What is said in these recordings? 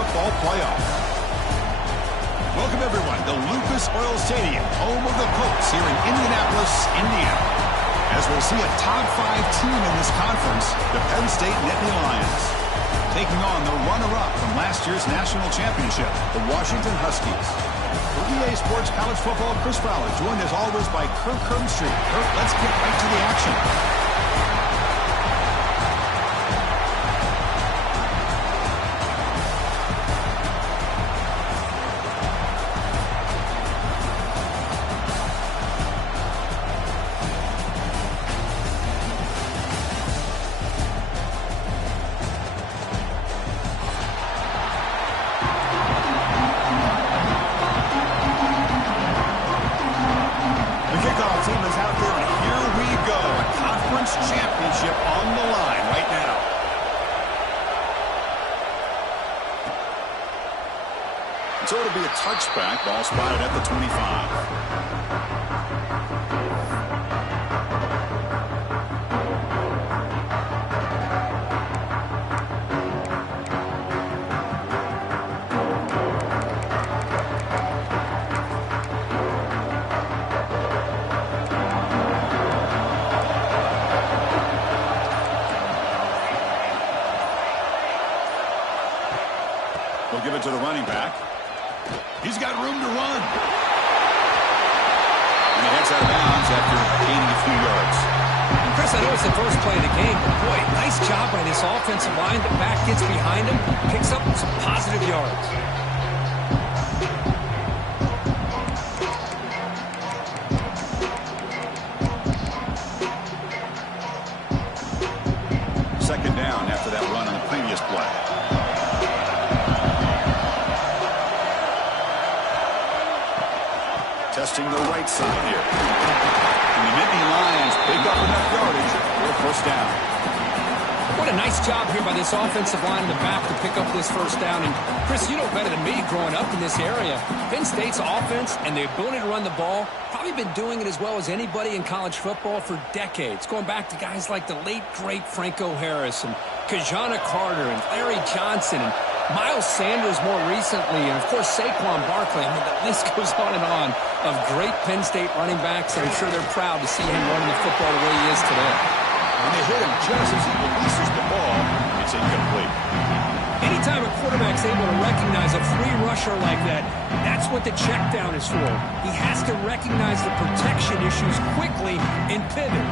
Football Playoff. Welcome, everyone, to Lucas Oil Stadium, home of the Colts here in Indianapolis, Indiana. As we'll see a top 5 team in this conference, the Penn State Nittany Lions, taking on the runner-up from last year's national championship, the Washington Huskies. For EA Sports College Football, Chris Fowler, joined as always by Kirk Herbstreit. Kirk, let's get right to the action. Championship on the line right now. So it'll be a touchback, ball spotted at the 25. They'll give it to the running back. He's got room to run. And he heads out of bounds after gaining a few yards. And Chris, I know it's the first play of the game, but boy, nice job by this offensive line. The back gets behind him, picks up some positive yards. Second down after that run on the previous play. Testing the right side here. And the Nittany Lions pick up enough yardage for a first down. What a nice job here by this offensive line in the back to pick up this first down. And Chris, you know better than me growing up in this area. Penn State's offense and the ability to run the ball, probably been doing it as well as anybody in college football for decades. Going back to guys like the late, great Franco Harris and Kajana Carter and Larry Johnson and Miles Sanders more recently, and of course Saquon Barkley. I mean, the list goes on and on of great Penn State running backs, and I'm sure they're proud to see him running the football the way he is today. And they hit him just as he releases the ball. It's incomplete. Anytime a quarterback's able to recognize a free rusher like that, that's what the check down is for. He has to recognize the protection issues quickly and pivot.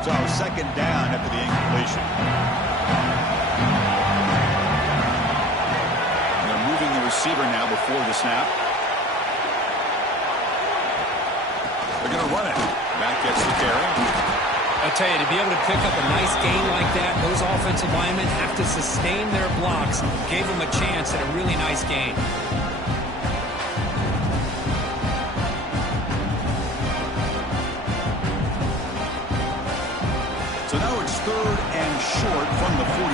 So second down after the incompletion. And they're moving the receiver now before the snap. They're going to run it. Back gets the carry. I tell you, to be able to pick up a nice gain like that, those offensive linemen have to sustain their blocks. Gave them a chance at a really nice gain. So now it's third and short from the 43.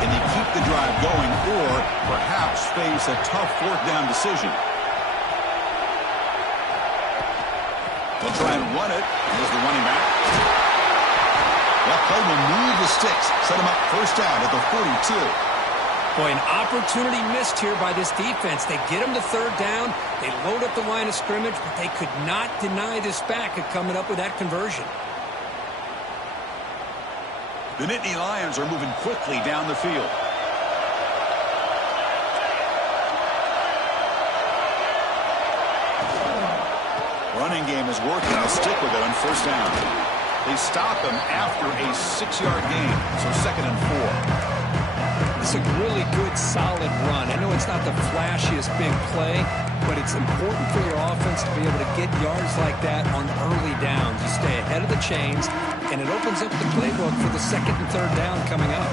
Can they keep the drive going or perhaps face a tough fourth down decision? They'll try and run it. Here's the running back. That play will move the sticks. Set him up first down at the 42. Boy, an opportunity missed here by this defense. They get him to third down. They load up the line of scrimmage, but they could not deny this back of coming up with that conversion. The Nittany Lions are moving quickly down the field. Running game is working. They'll stick with it on first down. They stop him after a 6-yard gain, so second and 4. It's a really good, solid run. I know it's not the flashiest big play, but it's important for your offense to be able to get yards like that on early downs. You stay ahead of the chains, and it opens up the playbook for the second and third down coming up.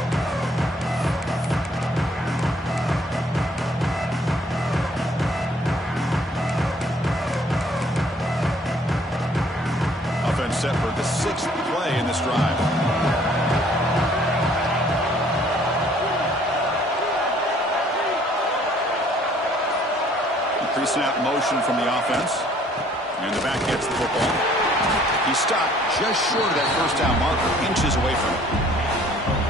Offense set for the 6th play in this drive. Pre-snap motion from the offense. And the back gets the football. He stopped just short of that first down marker, inches away from it.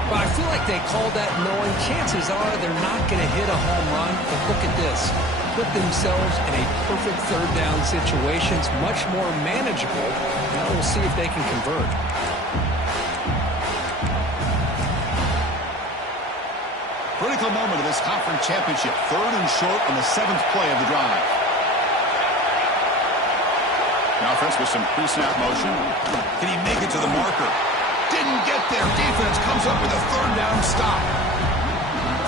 Well, I like they called that knowing chances are they're not going to hit a home run. But look at this. Put themselves in a perfect third down situation. It's much more manageable. Now we'll see if they can convert. Critical moment of this conference championship. 3rd and short on the 7th play of the drive. Now offense with some pre-snap motion. Can he make it to the marker? Didn't get there. Defense comes up with a 3rd down stop.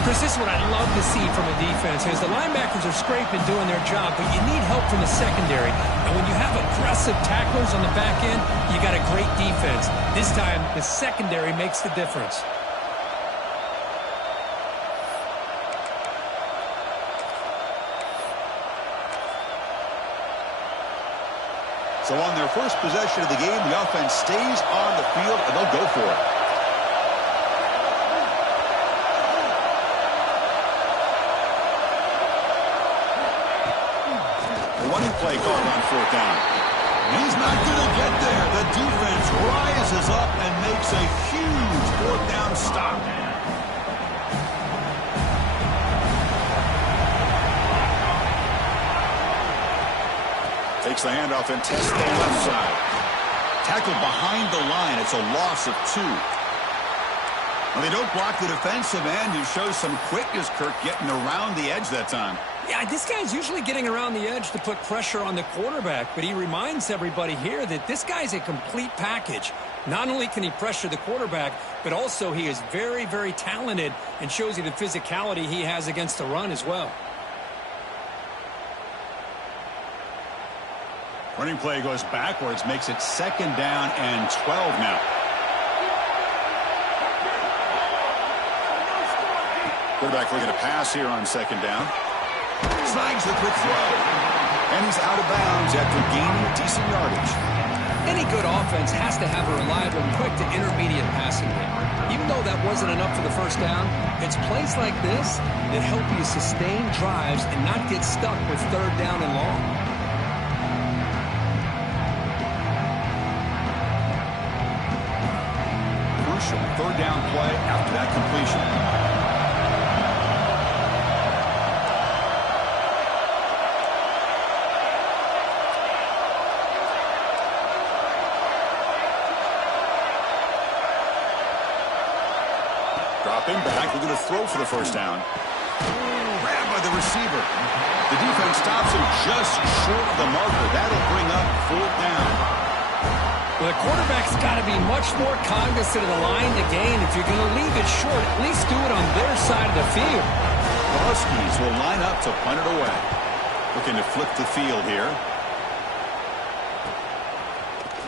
Chris, this is what I love to see from a defense is the linebackers are scraping doing their job, but you need help from the secondary. And when you have aggressive tacklers on the back end, you got a great defense. This time, the secondary makes the difference. So on their first possession of the game, the offense stays on the field, and they'll go for it. Running play called on 4th down. He's not going to get there. The defense rises up and makes a huge 4th down stop. Takes the handoff and tests the left side. Tackled behind the line. It's a loss of 2. Well, they don't block the defensive end, who shows some quickness, Kirk, getting around the edge that time. Yeah, this guy's usually getting around the edge to put pressure on the quarterback, but he reminds everybody here that this guy's a complete package. Not only can he pressure the quarterback, but also he is very, very talented and shows you the physicality he has against the run as well. Running play goes backwards, makes it 2nd down and 12 now. Quarterback looking to pass here on 2nd down. Snags the quick throw. And he's out of bounds after gaining decent yardage. Any good offense has to have a reliable, quick to intermediate passing game. Even though that wasn't enough for the 1st down, it's plays like this that help you sustain drives and not get stuck with 3rd down and long. Crucial 3rd down play after that completion. Dropping back, looking to throw for the 1st down. Grabbed by the receiver. The defense stops him just short of the marker. That'll bring up 4th down. Well, the quarterback's got to be much more cognizant of the line to gain. If you're going to leave it short, at least do it on their side of the field. The Huskies will line up to punt it away. Looking to flip the field here.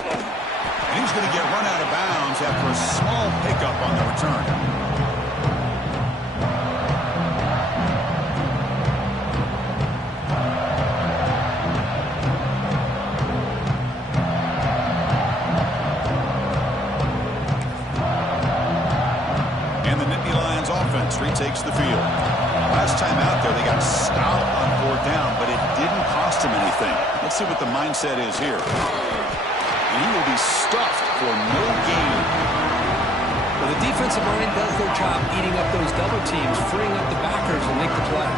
And he's going to get run out of bounds after a small pickup on the return. Takes the field. Last time out there, they got stopped on 4th down, but it didn't cost him anything. Let's see what the mindset is here. And he will be stuffed for no gain. Well, the defensive line does their job eating up those double teams, freeing up the backers to make the play.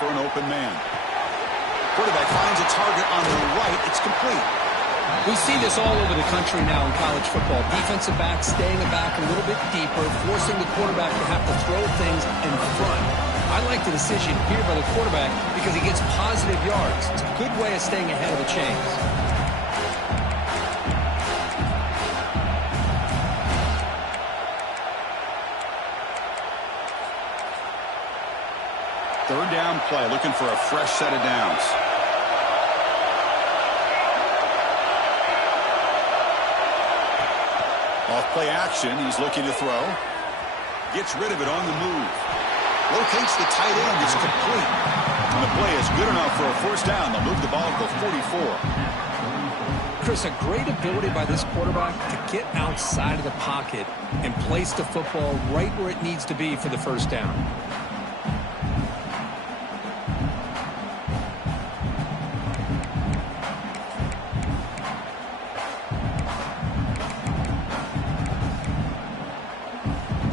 For an open man. Quarterback finds a target on the right. It's complete. We see this all over the country now in college football. Defensive backs staying back a little bit deeper, forcing the quarterback to have to throw things in front. I like the decision here by the quarterback because he gets positive yards. It's a good way of staying ahead of the chains. 3rd down play, looking for a fresh set of downs. Off play action, he's looking to throw. Gets rid of it on the move. Locates the tight end. It's complete. And the play is good enough for a first down. They'll move the ball to the 44. Chris, a great ability by this quarterback to get outside of the pocket and place the football right where it needs to be for the first down.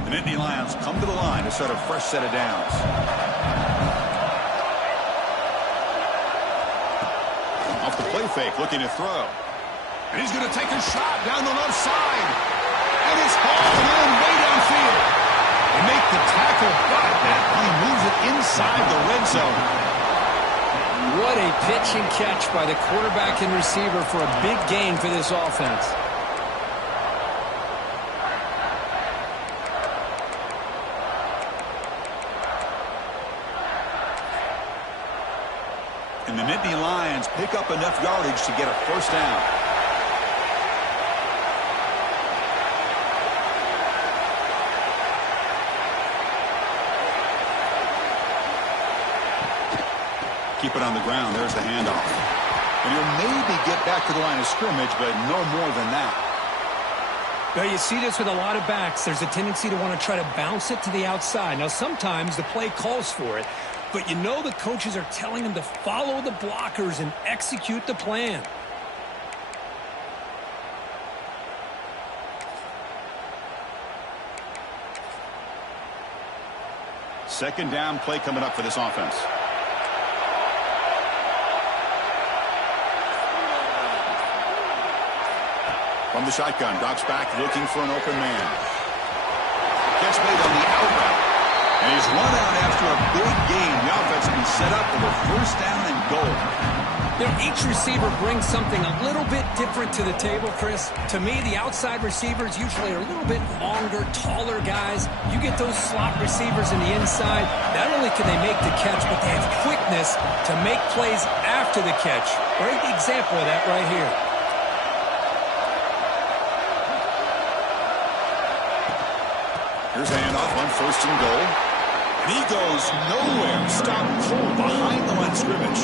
The Nittany Lions come to the line to start a fresh set of downs. Off the play fake, looking to throw. And he's going to take a shot down the left side. And it's hauled in way downfield. They make the tackle, but he moves it inside the red zone. What a pitch and catch by the quarterback and receiver for a big gain for this offense. And the Nittany Lions pick up enough yardage to get a first down. Keep it on the ground. There's the handoff. And he'll maybe get back to the line of scrimmage, but no more than that. Now, you see this with a lot of backs. There's a tendency to want to try to bounce it to the outside. Now, sometimes the play calls for it, but you know the coaches are telling them to follow the blockers and execute the plan. Second down play coming up for this offense. From the shotgun, drops back looking for an open man. Catch made on the out route. And he's run out after a big gain. The offense will be set up for the first down and goal. You know, each receiver brings something a little bit different to the table, Chris. To me, the outside receivers usually are a little bit longer, taller guys. You get those slot receivers in the inside, not only can they make the catch, but they have quickness to make plays after the catch. Great example of that right here. Here's a handoff on first and goal. And he goes nowhere. Stop cold behind the line of scrimmage.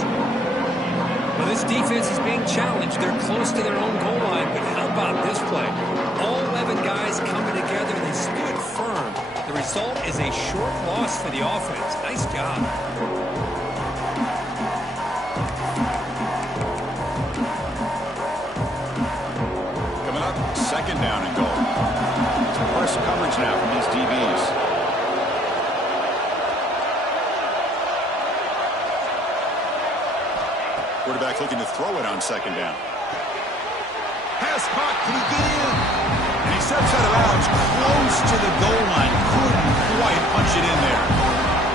Well, this defense is being challenged. They're close to their own goal line, but how about this play? All 11 guys coming together. They stood firm. The result is a short loss for the offense. Nice job. Coming up, second down and goal. Press coverage now from these DBs. Quarterback looking to throw it on second down. Pass caught. Can he get in? And he steps out of bounds close to the goal line. Couldn't quite punch it in there.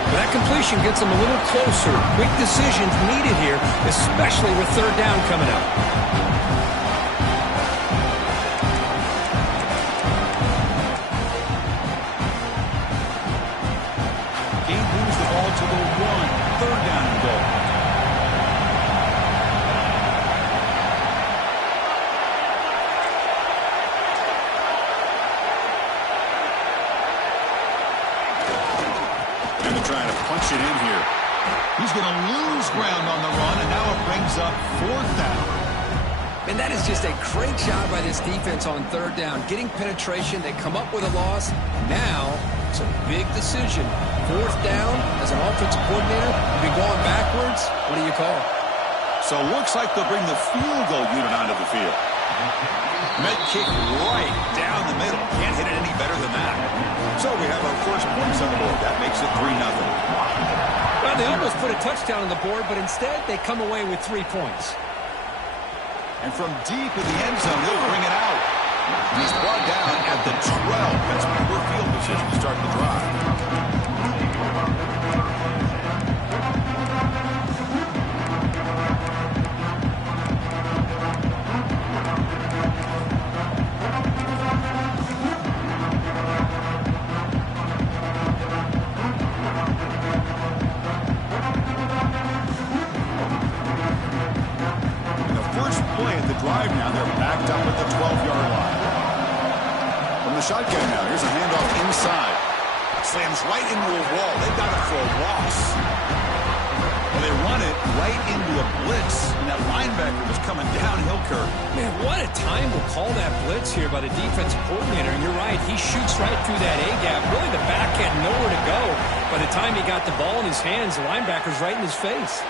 Well, that completion gets them a little closer. Quick decisions needed here, especially with third down coming up. To the 1, third down and goal. And they're trying to punch it in here. He's going to lose ground on the run, and now it brings up fourth down. And that is just a great job by this defense on third down. Getting penetration, they come up with a loss. Now it's a big decision. Fourth down, as an offensive coordinator, you'll be going backwards. What do you call? So it looks like they'll bring the field goal unit onto the field. Met kick right down the middle. Can't hit it any better than that. So we have our first points on the board. That makes it 3-0. Well, they almost put a touchdown on the board, but instead they come away with 3 points. And from deep in the end zone, he'll bring it out. He's brought down at the 12. That's a good field position to start the drive. Drive now. They're backed up at the 12-yard line. From the shotgun now, here's a handoff inside. slams right into a wall. They've got it for a loss. Well, they run it right into a blitz, and that linebacker was coming downhill, Kirk. Man, what a time to call that blitz here by the defensive coordinator. And you're right, he shoots right through that A-gap. Really, the back had nowhere to go. By the time he got the ball in his hands, the linebacker's right in his face.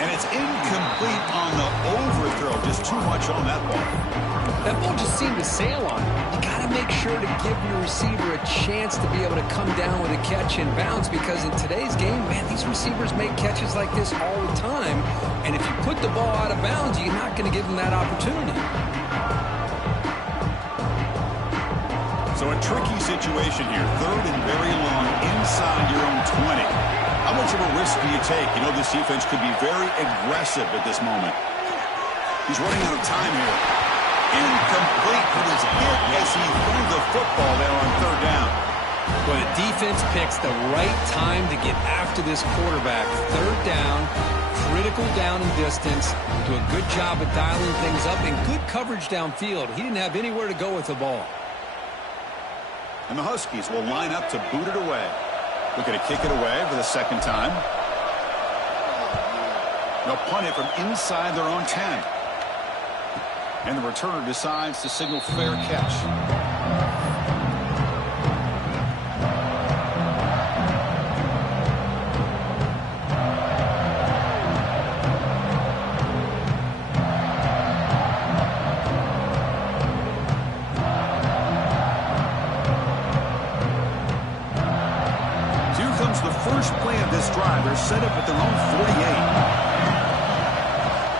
And it's incomplete on the overthrow. Just too much on that ball. That ball just seemed to sail on him. You got to make sure to give your receiver a chance to be able to come down with a catch in bounds, because in today's game, man, these receivers make catches like this all the time. And if you put the ball out of bounds, you're not going to give them that opportunity. So a tricky situation here. Third and very long inside your own 20. How much of a risk do you take? You know, this defense could be very aggressive at this moment. He's running out of time here. Incomplete. He was hit as he threw the football there on third down. Well, the defense picks the right time to get after this quarterback. Third down, critical down and distance. Do a good job of dialing things up and good coverage downfield. He didn't have anywhere to go with the ball. And the Huskies will line up to boot it away. Looking to kick it away for the second time. They'll punt it from inside their own 10. And the returner decides to signal fair catch. Here comes the first play of this drive. They're set up at their own 48.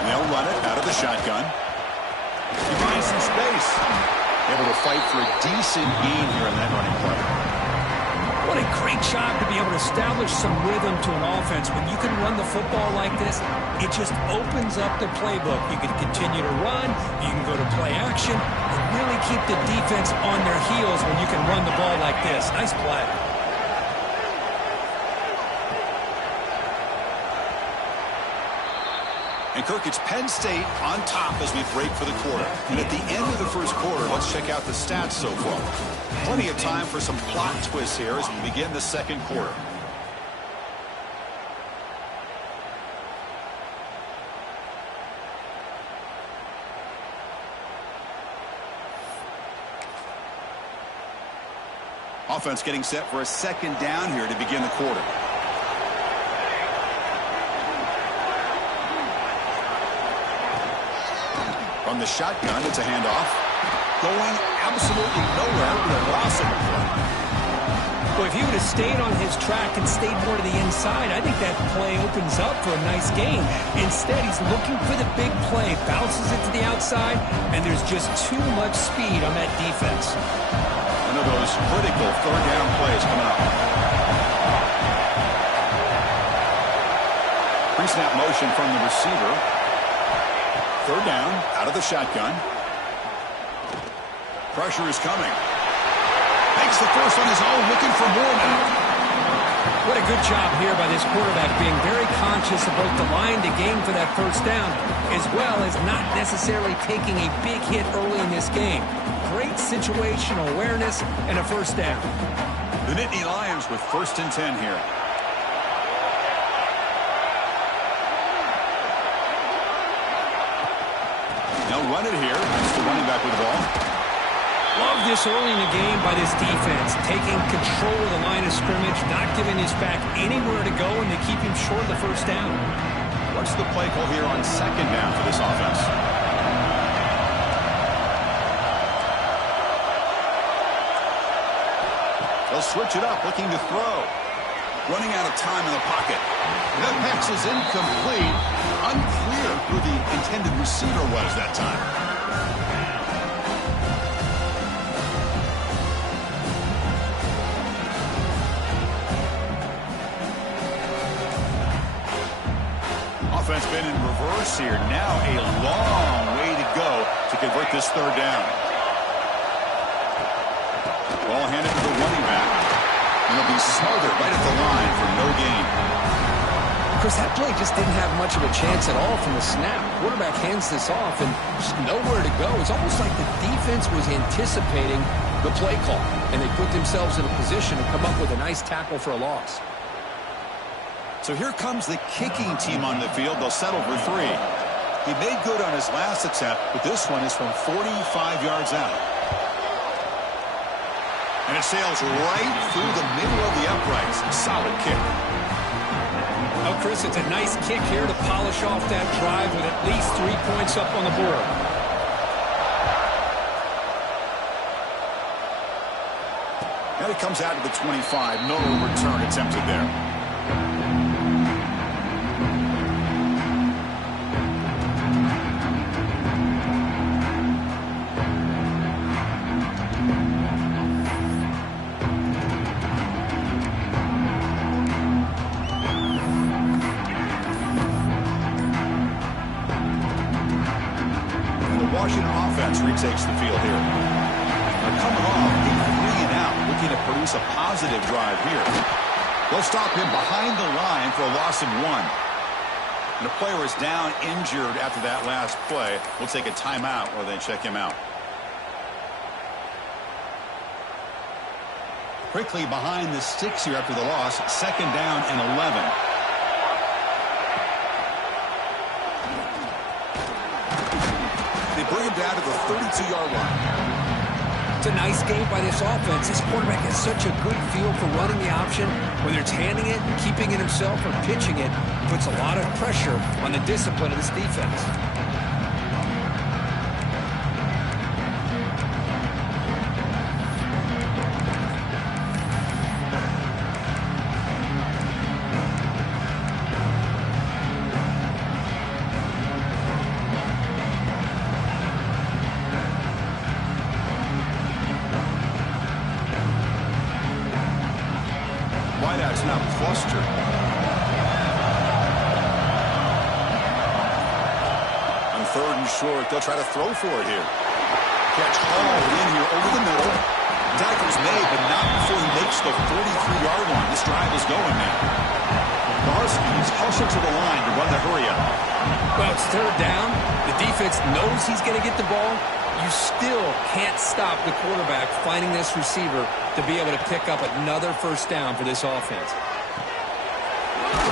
And they'll run it out of the shotgun. He finds some space. Able to fight for a decent gain here in that running play. What a great job to be able to establish some rhythm to an offense. When you can run the football like this, it just opens up the playbook. You can continue to run, you can go to play action, and really keep the defense on their heels when you can run the ball like this. Nice play. And Kirk, it's Penn State on top as we break for the quarter. And at the end of the first quarter, let's check out the stats so far. Plenty of time for some plot twists here as we begin the second quarter. Offense getting set for a second down here to begin the quarter. From the shotgun, it's a handoff. Going absolutely nowhere with a loss of the play. Well, if he would have stayed on his track and stayed more to the inside, I think that play opens up for a nice gain. Instead, he's looking for the big play, bounces it to the outside, and there's just too much speed on that defense. One of those critical third down plays coming up. Pre-snap motion from the receiver. Third down, out of the shotgun. Pressure is coming. Makes the first on his own, looking for more now. What a good job here by this quarterback, being very conscious of both the line to gain for that first down, as well as not necessarily taking a big hit early in this game. Great situational awareness and a first down. The Nittany Lions with 1st and 10 here. They'll run it here. That's the running back with the ball. Love this early in the game by this defense, taking control of the line of scrimmage, not giving his back anywhere to go, and they keep him short of the first down. What's the play call here on second down for this offense? They'll switch it up, looking to throw. Running out of time in the pocket. That pass is incomplete. Unclear who the intended receiver was that time. Offense been in reverse here. Now a long way to go to convert this third down. Ball handed to the running back. And he'll be smothered right at the line for no gain. Chris, that play just didn't have much of a chance at all from the snap. Quarterback hands this off and just nowhere to go. It's almost like the defense was anticipating the play call, and they put themselves in a position to come up with a nice tackle for a loss. So here comes the kicking team on the field. They'll settle for 3. He made good on his last attempt, but this one is from 45 yards out. And it sails right through the middle of the uprights. Solid kick. Oh, Chris, it's a nice kick here to polish off that drive with at least 3 points up on the board. And it comes out to the 25. No return attempted there. Washington offense retakes the field here. They're coming off a 3 and out, looking to produce a positive drive here. They'll stop him behind the line for a loss of 1. And the player is down injured after that last play. We'll take a timeout or then check him out. Quickly behind the sticks here after the loss. 2nd down and 11. They bring him down to the 32-yard line. It's a nice game by this offense. This quarterback has such a good feel for running the option. Whether it's handing it, keeping it himself, or pitching it, puts a lot of pressure on the discipline of this defense. Wideout's now flustered. On 3rd and short, they'll try to throw for it here. Catch hauled in here over the middle. Tackle's made, but not before he makes the 43-yard line. This drive is going now. The Huskies hustle to the line to run the hurry-up. Well, it's 3rd down. The defense knows he's going to get the ball. You still can't stop the quarterback finding this receiver to be able to pick up another 1st down for this offense.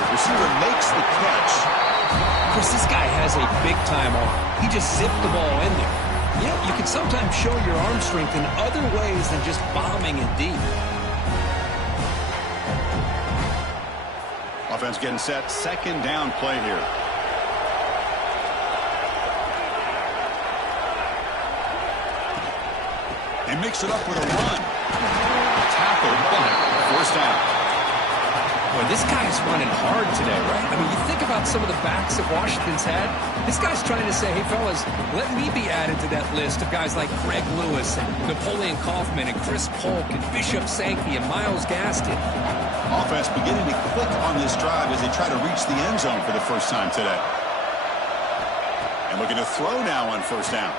Receiver makes the catch. Of course, this guy has a big-time arm. He just zipped the ball in there. You know, you can sometimes show your arm strength in other ways than just bombing it deep. Offense getting set. 2nd down play here. They mix it up with a run. Tackled, but 1st down. Boy, this guy's running hard today, right? I mean, you think about some of the backs that Washington's had. This guy's trying to say, hey, fellas, let me be added to that list of guys like Greg Lewis and Napoleon Kaufman and Chris Polk and Bishop Sankey and Myles Gaston. Offense beginning to click on this drive as they try to reach the end zone for the first time today. And looking to throw now on 1st down.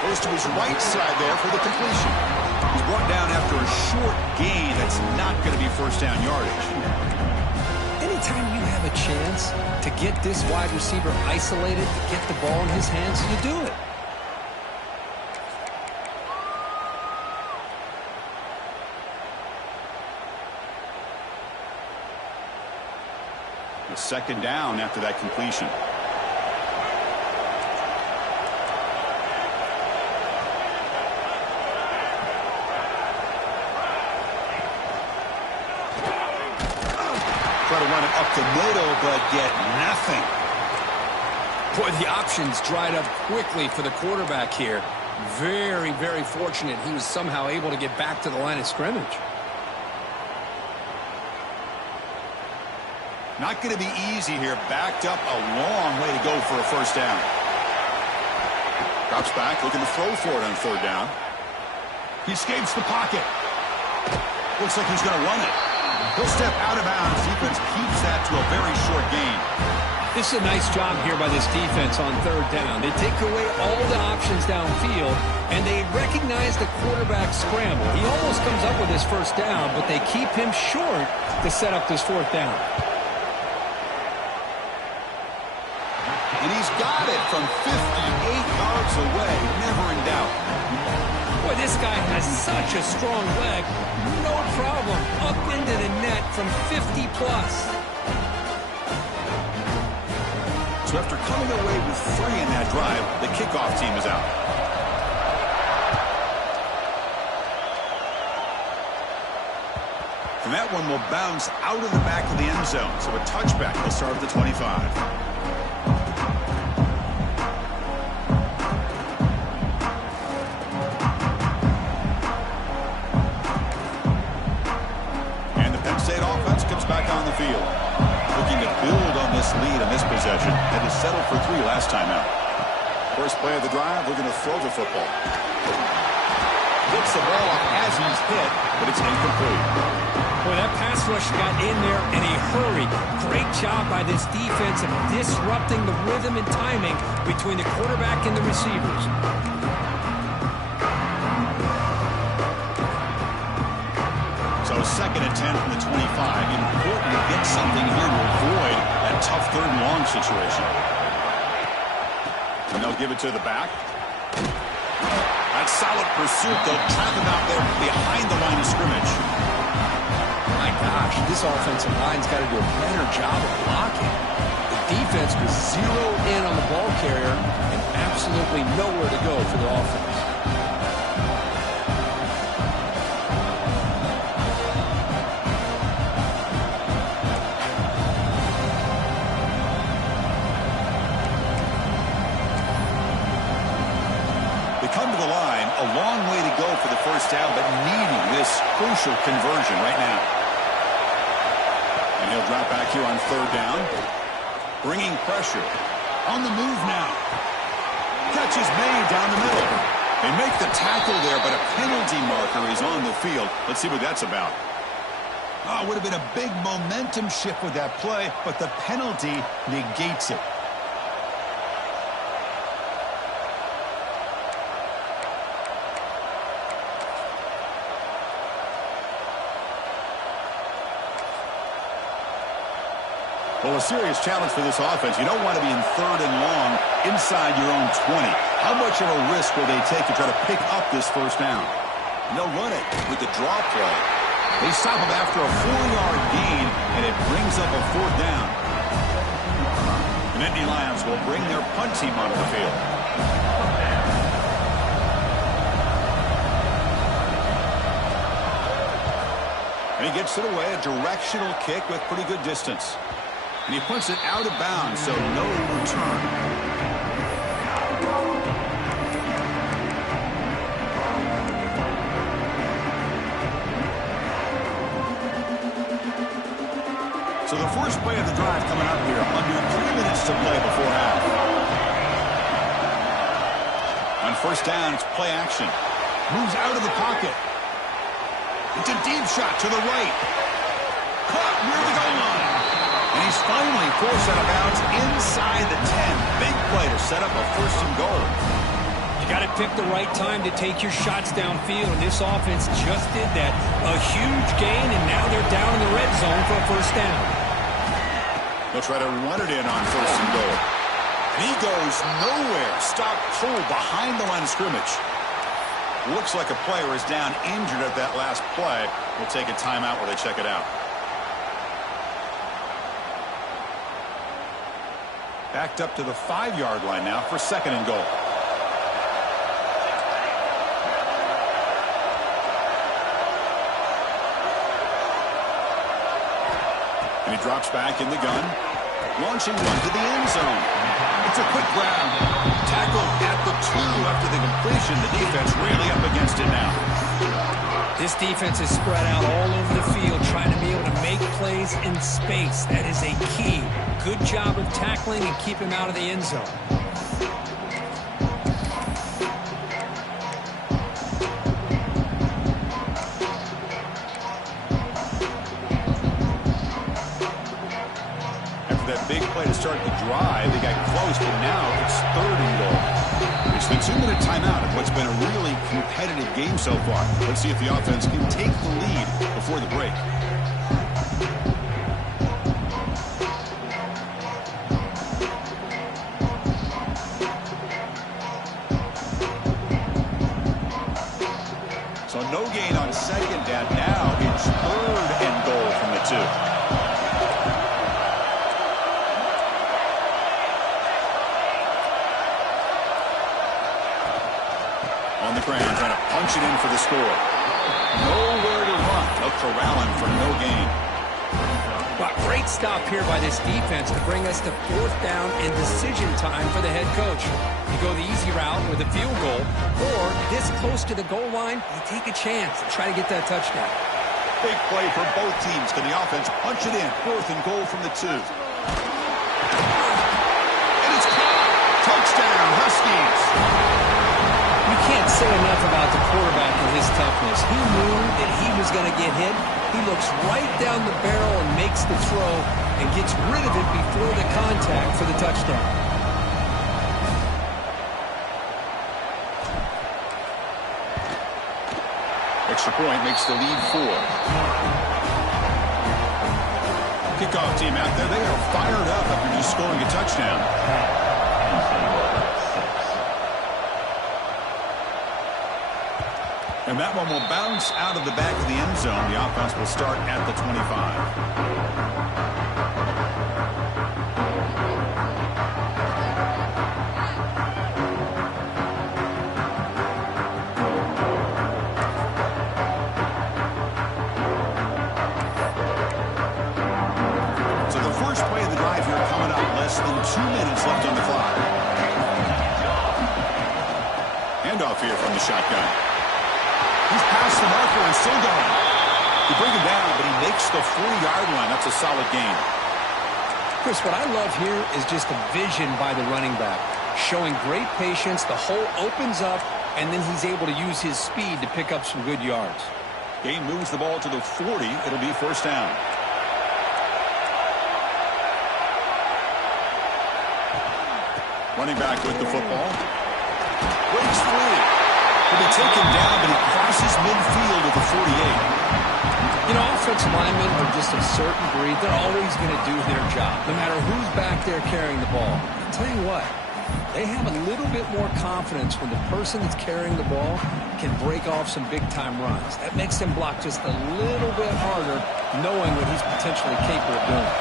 Goes to his right side there for the completion. He's brought down after a short gain that's not going to be 1st down yardage. Anytime you have a chance to get this wide receiver isolated, to get the ball in his hands, you do it. The 2nd down after that completion. Try to run it up the middle, but get nothing. Boy, the options dried up quickly for the quarterback here. Very, very fortunate he was somehow able to get back to the line of scrimmage. Not going to be easy here. Backed up a long way to go for a 1st down. Drops back, looking to throw for it on 3rd down. He escapes the pocket. Looks like he's going to run it. He'll step out of bounds. Defense keeps that to a very short gain. This is a nice job here by this defense on 3rd down. They take away all the options downfield, and they recognize the quarterback scramble. He almost comes up with his 1st down, but they keep him short to set up this 4th down. And he's got it from 58 yards away. Never in doubt. Boy, this guy has such a strong leg. No problem. Up into the net from 50 plus. So after coming away with 3 in that drive, the kickoff team is out. And that one will bounce out of the back of the end zone. So a touchback will start at the 25. And the Penn State offense comes back on the field. Looking to build on this lead in this possession. Had to settle for 3 last time out. First play of the drive, looking to throw the football. Gets the ball off as he's hit, but it's incomplete. Boy, that pass rush got in there in a hurry. Great job by this defense of disrupting the rhythm and timing between the quarterback and the receivers. So second and 10 from the 25. Important to get something here to avoid that tough third and long situation. And they'll give it to the back. That solid pursuit. They'll trap him out there behind the line of scrimmage. My gosh, this offensive line's got to do a better job of blocking. The defense was zeroed in on the ball carrier and absolutely nowhere to go for the offense. They come to the line, a long way to go for the first down, but needing this crucial conversion right now. And he'll drop back here on third down. Bringing pressure. On the move now. Catch is made down the middle. They make the tackle there, but a penalty marker is on the field. Let's see what that's about. Oh, it would have been a big momentum shift with that play, but the penalty negates it. Well, a serious challenge for this offense. You don't want to be in third and long inside your own 20. How much of a risk will they take to try to pick up this first down? And they'll run it with the draw play. They stop him after a 4-yard gain, and it brings up a fourth down. The Nittany Lions will bring their punt team onto the field. And he gets it away, a directional kick with pretty good distance. And he puts it out of bounds, so no return. So the first play of the drive coming up here, under 3 minutes to play before half. On first down, it's play action. Moves out of the pocket. It's a deep shot to the right. Caught near the goal line. And he's finally forced out of bounds inside the 10. Big play to set up a first and goal. You got to pick the right time to take your shots downfield, and this offense just did that. A huge gain, and now they're down in the red zone for a first down. They'll try to run it in on first and goal. And he goes nowhere. Stop cold behind the line of scrimmage. Looks like a player is down injured at that last play. We'll take a timeout while they check it out. Backed up to the 5-yard line now for second and goal. And he drops back in the gun. Launching one to the end zone. It's a quick grab. Tackle at the 2 after the completion. The defense really up against it now. This defense is spread out all over the field, trying to be able to make plays in space. That is a key. Good job of tackling and keep him out of the end zone. After that big play to start the drive, they got close, but now it's third and goal. It's the 2-minute timeout of what's been a really competitive game so far. Let's see if the offense can take the lead before the break. for the score. Nowhere to run. They'll corral him for no gain. But great stop here by this defense to bring us to 4th down and decision time for the head coach. You go the easy route with a field goal, or this close to the goal line, you take a chance and try to get that touchdown. Big play for both teams. Can the offense punch it in? 4th and goal from the 2. And it's caught. Touchdown, Huskies. You can't say enough about the quarterback and his toughness. He knew that he was going to get hit. He looks right down the barrel and makes the throw and gets rid of it before the contact for the touchdown. Extra point makes the lead 4. Kickoff team out there. They are fired up after just scoring a touchdown. And that one will bounce out of the back of the end zone. The offense will start at the 25. Less than 2 minutes left on the clock. Handoff here from the shotgun. He's past the marker and still going. You bring him down, but he makes the 40-yard line. That's a solid gain. Chris, what I love here is just the vision by the running back. Showing great patience, the hole opens up, and then he's able to use his speed to pick up some good yards. Game moves the ball to the 40. It'll be 1st down. Running back with the football. Breaks free. He'll be taken down, but he crosses midfield at the 48. You know, offensive linemen are just a certain breed. They're always going to do their job, no matter who's back there carrying the ball. I'll tell you what, they have a little bit more confidence when the person that's carrying the ball can break off some big-time runs. That makes them block just a little bit harder, knowing what he's potentially capable of doing.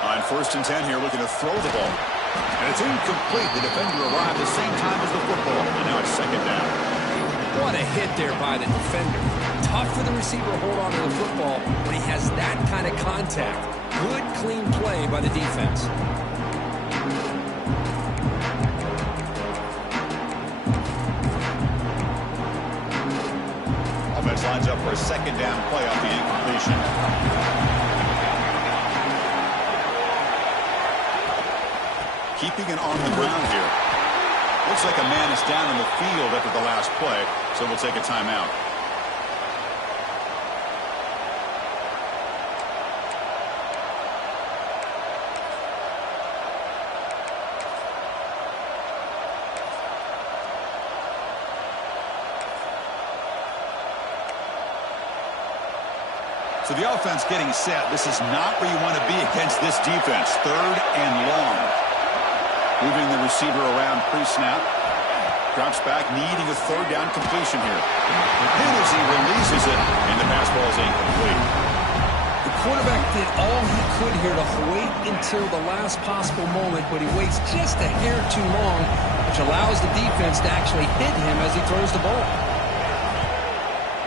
On 1st and 10 here, looking to throw the ball. And it's incomplete. The defender arrived at the same time as the football. And now it's 2nd down. What a hit there by the defender. Tough for the receiver to hold on to the football when he has that kind of contact. Good, clean play by the defense. Offense lines up for a 2nd down play off the incompletion. Keeping it on the ground here. Looks like a man is down in the field after the last play, so we'll take a timeout. So the offense getting set. This is not where you want to be against this defense. 3rd and long. Moving the receiver around pre-snap. Drops back, needing a 3rd down completion here. Hit as he releases it, and the pass ball is incomplete. The quarterback did all he could here to wait until the last possible moment, but he waits just a hair too long, which allows the defense to actually hit him as he throws the ball.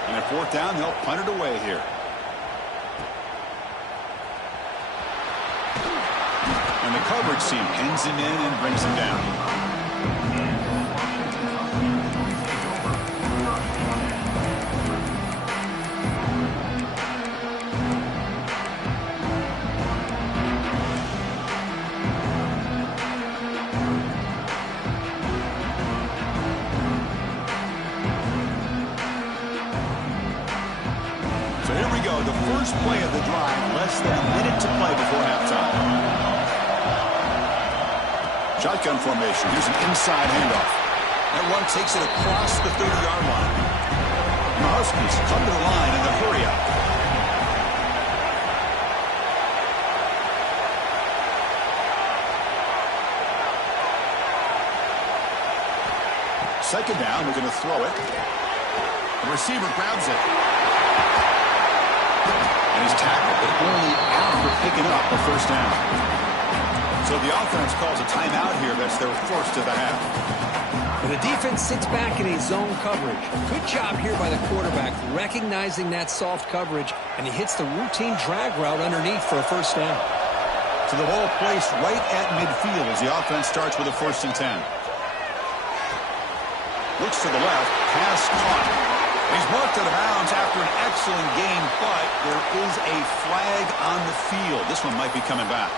And at 4th down, they'll punt it away here. And the coverage team pins him in and brings him down. So here we go, the first play of the drive, less than a minute to play before halftime. Shotgun formation. Here's an inside handoff. That run takes it across the 30-yard line. The Huskies come to the line in the hurry up. Second down, we're going to throw it. The receiver grabs it. And he's tackled, but only after picking up a first down. So the offense calls a timeout here. That's their first of the half. And the defense sits back in a zone coverage. Good job here by the quarterback, recognizing that soft coverage, and he hits the routine drag route underneath for a first down. So the ball placed right at midfield as the offense starts with a 1st and 10. Looks to the left, pass caught. He's marked out of bounds after an excellent game, but there is a flag on the field. This one might be coming back.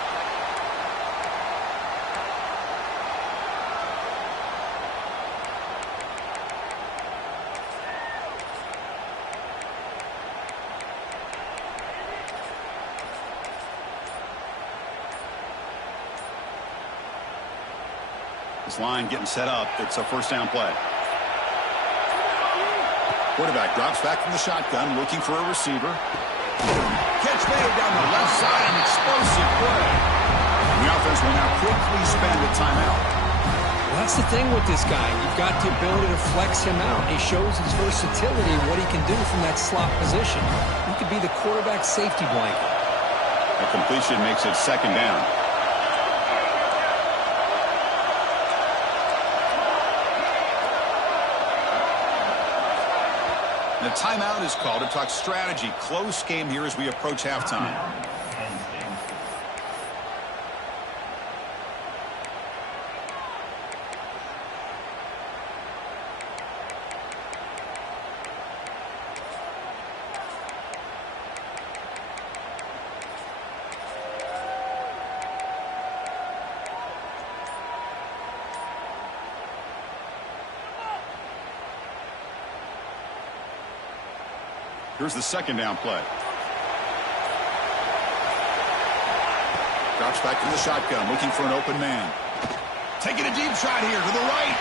This line getting set up. It's a first down play. Quarterback drops back from the shotgun, looking for a receiver. Catch made down the left side, an explosive play. The offense will now quickly spend a timeout. Well, that's the thing with this guy. You've got the ability to flex him out. He shows his versatility and what he can do from that slot position. He could be the quarterback safety blanket. A completion makes it 2nd down. The timeout is called to talk strategy. Close game here as we approach halftime. Here's the 2nd down play. Drops back to the shotgun, looking for an open man. Taking a deep shot here to the right.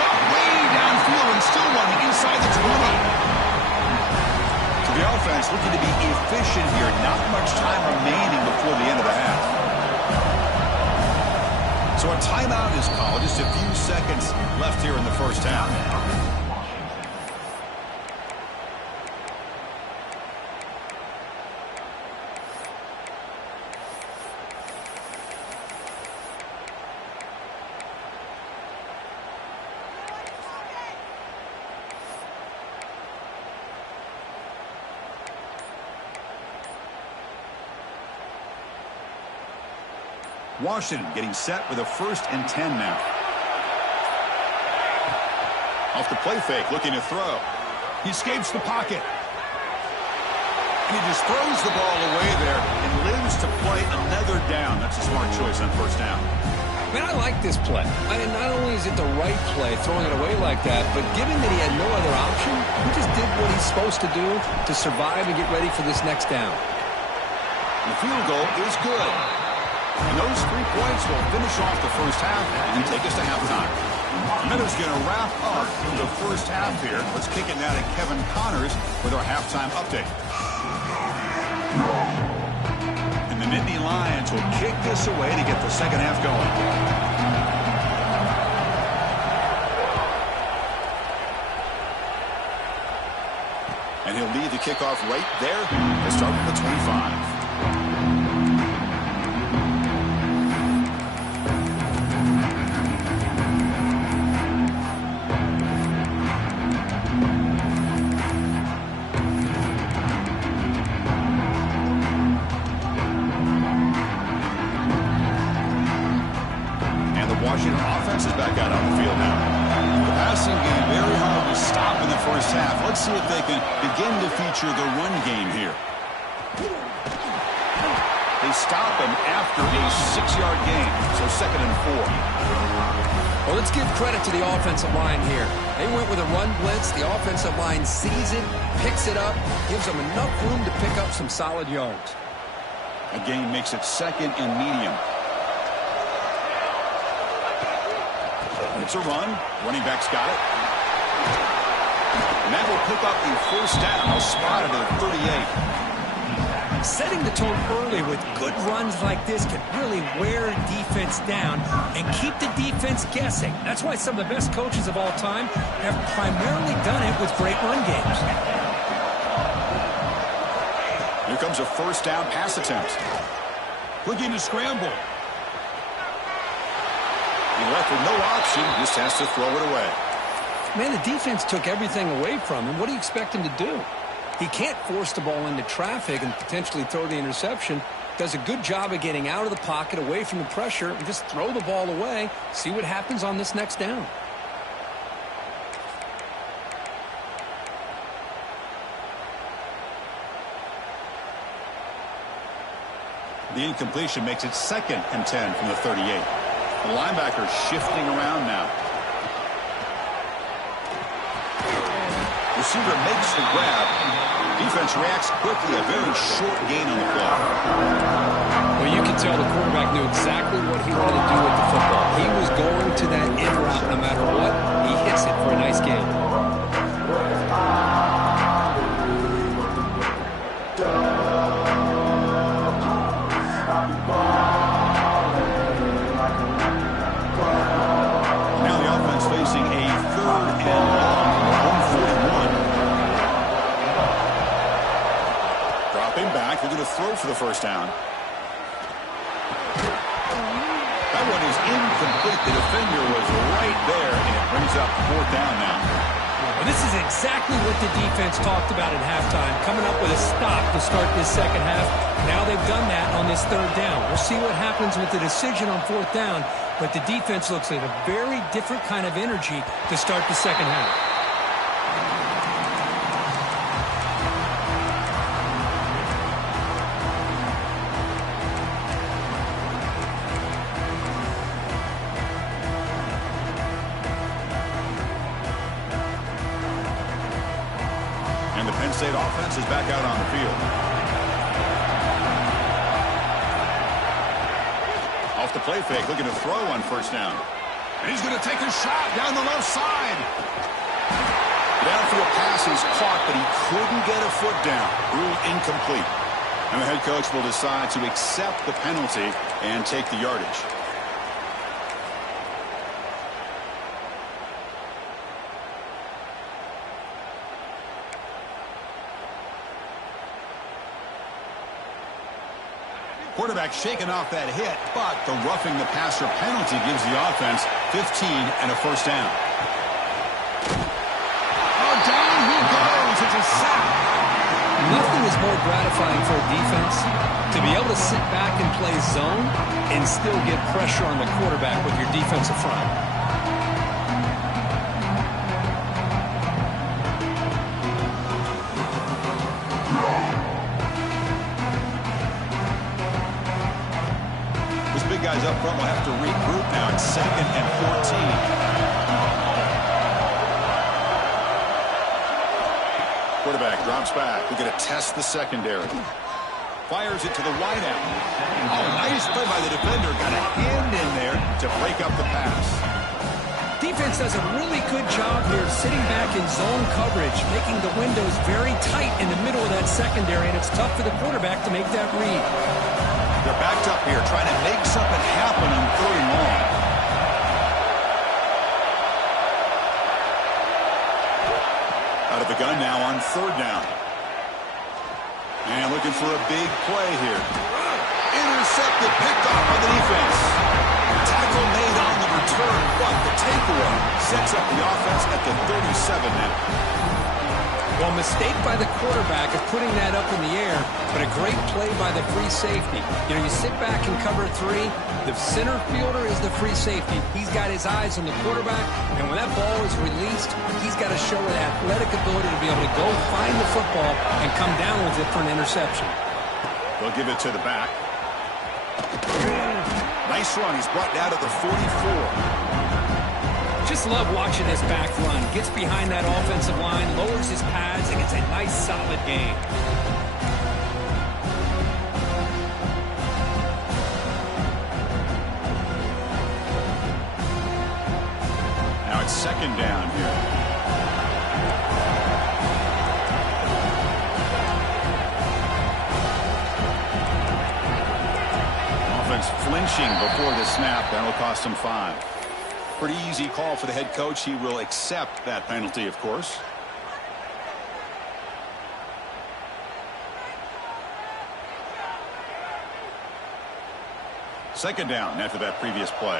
Caught way downfield and still running inside the 20. So the offense looking to be efficient here. Not much time remaining before the end of the half. So a timeout is called. Just a few seconds left here in the first half. Washington getting set with a 1st and 10 now. Off the play fake, looking to throw. He escapes the pocket. And he just throws the ball away there and lives to play another down. That's a smart choice on 1st down. Man, I like this play. I mean, not only is it the right play, throwing it away like that, but given that he had no other option, he just did what he's supposed to do to survive and get ready for this next down. The field goal is good. And those 3 points will finish off the first half and take us to halftime. Miller's going to wrap up the first half here. Let's kick it now to Kevin Connors with our halftime update. And the Nittany Lions will kick this away to get the second half going. And he'll lead the kickoff right there. They start with the 25. Washington offense is back out on the field now. The passing game very hard to stop in the first half. Let's see if they can begin to feature the run game here. They stop him after a 6-yard gain, so 2nd and 4. Well, let's give credit to the offensive line here. They went with a run blitz. The offensive line sees it, picks it up, gives them enough room to pick up some solid yards. A gain makes it 2nd and medium. It's a run. Running back's got it. And that will pick up the 1st down. Spotted at 38. Setting the tone early with good runs like this can really wear defense down and keep the defense guessing. That's why some of the best coaches of all time have primarily done it with great run games. Here comes a first down pass attempt. Looking to scramble. He left with no option, just has to throw it away. Man, the defense took everything away from him. What do you expect him to do? He can't force the ball into traffic and potentially throw the interception. Does a good job of getting out of the pocket, away from the pressure, and just throw the ball away. See what happens on this next down. The incompletion makes it 2nd and 10 from the 38. The linebacker shifting around now. Receiver makes the grab. Defense reacts quickly. A very short gain on the play. Well, you can tell the quarterback knew exactly what he wanted to do with the football. He was going to that in route no matter what. He hits it for a nice gain. Now the offense facing a 3rd and long from 41. Dropping back, they're going to throw for the first down. That one is incomplete. The defender was right there, and it brings up 4th down now. Well, this is exactly what the defense talked about at halftime, coming up with a stop to start this second half. Now they've done that on this 3rd down. We'll see what happens with the decision on 4th down, but the defense looks like a very different kind of energy to start the second half. And the Penn State offense is back out on the field. Off the play fake, looking to throw on first down. And he's going to take a shot down the left side. The downfield pass is caught, but he couldn't get a foot down. Ruled incomplete. And the head coach will decide to accept the penalty and take the yardage. Quarterback shaking off that hit, but the roughing the passer penalty gives the offense 15 and a first down. Oh, down he goes. It's a sack. Nothing is more gratifying for a defense to be able to sit back and play zone and still get pressure on the quarterback with your defensive front. Guys up front will have to regroup now. It's 2nd and 14. Quarterback drops back. We're going to test the secondary. Fires it to the wideout. Oh, nice play by the defender. Got a hand in there to break up the pass. Defense does a really good job here sitting back in zone coverage, making the windows very tight in the middle of that secondary, and it's tough for the quarterback to make that read. They're backed up here, trying to make something happen on 3rd and long. Out of the gun now on 3rd down. And looking for a big play here. Intercepted, picked off by the defense. Tackle made on the return, but the takeaway sets up the offense at the 37 now. Well, mistake by the quarterback of putting that up in the air, but a great play by the free safety. You know, you sit back and cover 3. The center fielder is the free safety. He's got his eyes on the quarterback, and when that ball is released, he's got to show an athletic ability to be able to go find the football and come down with it for an interception. They'll give it to the back. Nice run. He's brought down to the 44. Just love watching this back run. Gets behind that offensive line, lowers his pads, and gets a nice solid gain. Now it's 2nd down here. Offense flinching before the snap. That'll cost him 5. Pretty easy call for the head coach. He will accept that penalty, of course. Second down after that previous play.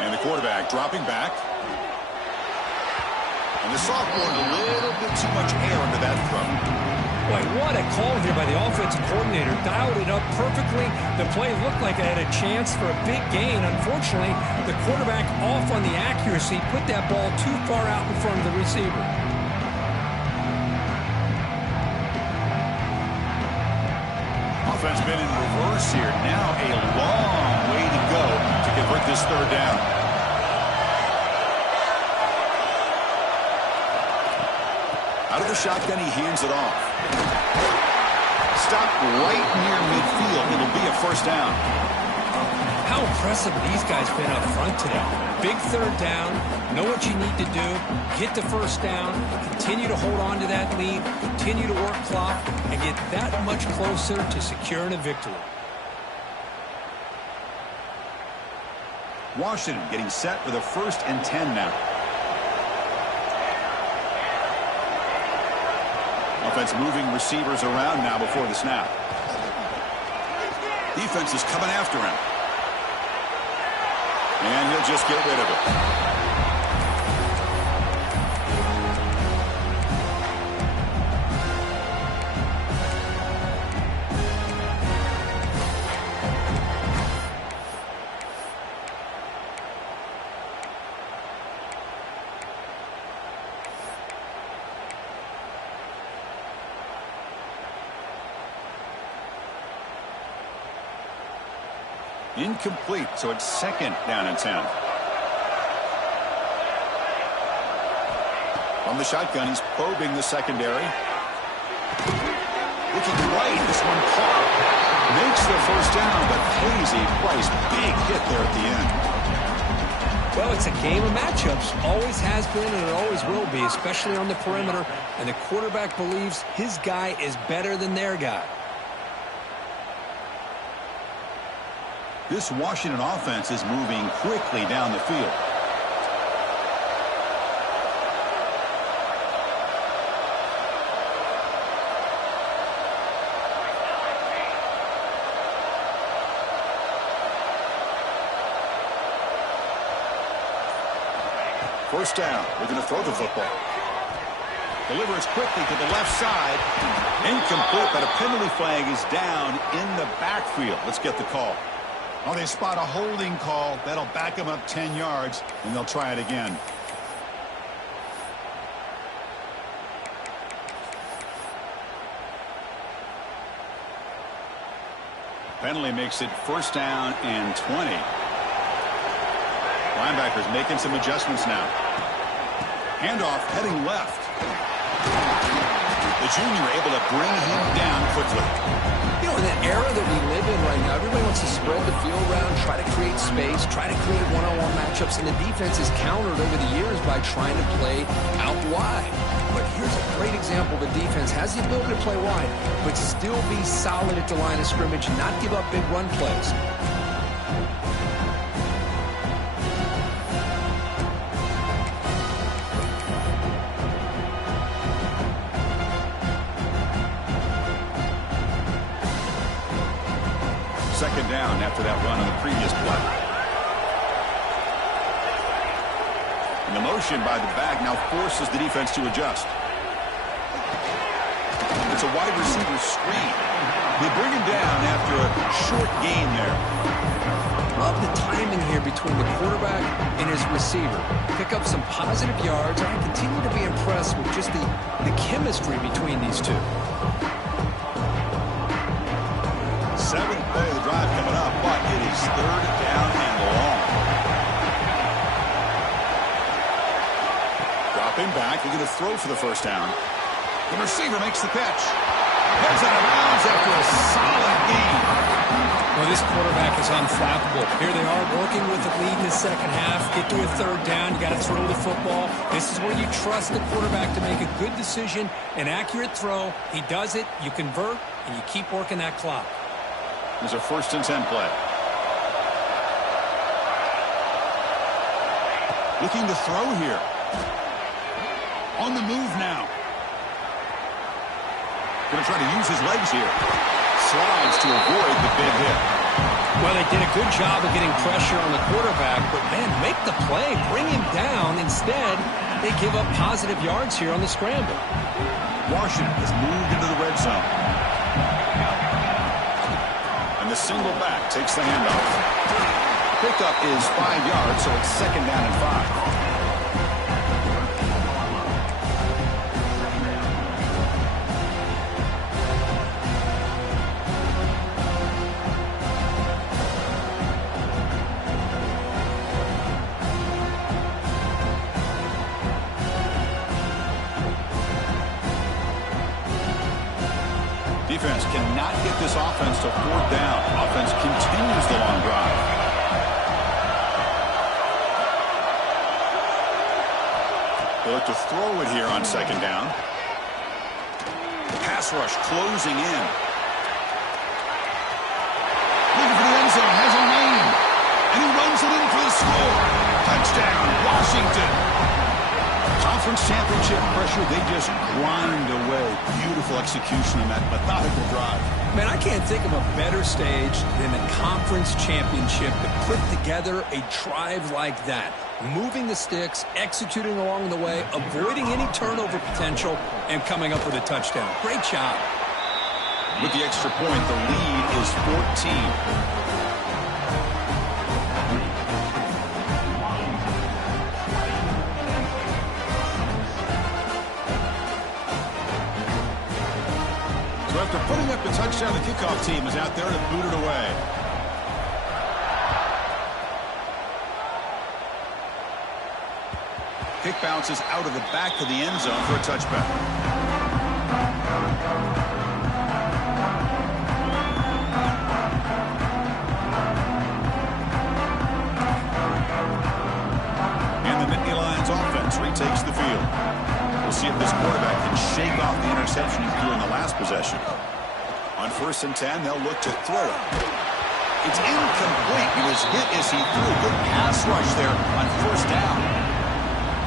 And the quarterback dropping back. And the sophomore a little bit too much air under that throw. Boy, what a call here by the offensive coordinator. Dialed it up perfectly. The play looked like it had a chance for a big gain. Unfortunately, the quarterback off on the accuracy, put that ball too far out in front of the receiver. Offense been in reverse here. Now a long way to go to convert this third down. Out of the shotgun, he hands it off. Stopped right near midfield. It'll be a first down. How impressive these guys been up front today. Big third down. Know what you need to do. Get the first down. Continue to hold on to that lead. Continue to work clock. And get that much closer to securing a victory. Washington getting set for the 1st and 10 now. Offense moving receivers around now before the snap. Defense is coming after him. And he'll just get rid of it. Incomplete, so it's 2nd down and 10. From the shotgun, he's probing the secondary. Looking right, this one caught. Makes the first down, but pays a price. Big hit there at the end. Well, it's a game of matchups. Always has been and it always will be, especially on the perimeter. And the quarterback believes his guy is better than their guy. This Washington offense is moving quickly down the field. First down. We're going to throw the football. Delivers quickly to the left side. Incomplete, but a penalty flag is down in the backfield. Let's get the call. Oh, they spot a holding call. That'll back them up 10 yards, and they'll try it again. Penalty makes it 1st down and 20. Linebackers making some adjustments now. Handoff heading left. The junior able to bring him down quickly. You know, in the era that we live in right now, everybody wants to spread the field around, try to create space, try to create one-on-one matchups, and the defense is countered over the years by trying to play out wide. But here's a great example. The defense has the ability to play wide, but still be solid at the line of scrimmage and not give up big run plays. Second down after that run on the previous play. And the motion by the back now forces the defense to adjust. It's a wide receiver screen. They bring him down after a short gain there. Love the timing here between the quarterback and his receiver. Pick up some positive yards, and I continue to be impressed with just the chemistry between these two. 7th play of the drive coming up, but it is 3rd down and long. Dropping back, looking to throw for the first down. The receiver makes the catch. Heads out of bounds after a solid gain. Well, this quarterback is unflappable. Here they are working with the lead in the second half. Get to a 3rd down. You got to throw the football. This is where you trust the quarterback to make a good decision, an accurate throw. He does it, you convert, and you keep working that clock. There's a 1st and 10 play. Looking to throw here. On the move now. Going to try to use his legs here. Slides to avoid the big hit. Well, they did a good job of getting pressure on the quarterback, but, man, make the play. Bring him down. Instead, they give up positive yards here on the scramble. Washington has moved into the red zone. And the single back takes the handoff. Pickup is 5 yards, so it's 2nd down and 5. Defense cannot get this offense to 4th down. Offense continues the long drive. They look to throw it here on 2nd down. Pass rush closing in. Looking for the end zone. Has a lane. And he runs it in for the score. Touchdown, Washington. Conference championship pressure, they just grind away. Beautiful execution on that methodical drive. Man, I can't think of a better stage than the conference championship to put together a drive like that. Moving the sticks, executing along the way, avoiding any turnover potential, and coming up with a touchdown. Great job. With the extra point, the lead is 14. After putting up the touchdown, the kickoff team is out there to boot it away. Kick bounces out of the back of the end zone for a touchback. And the Nittany Lions offense retakes the field. We'll see if this quarterback can shake off the interception he threw in the last possession. On 1st and 10, they'll look to throw it. It's incomplete. He was hit as he threw. Good pass rush there on 1st down.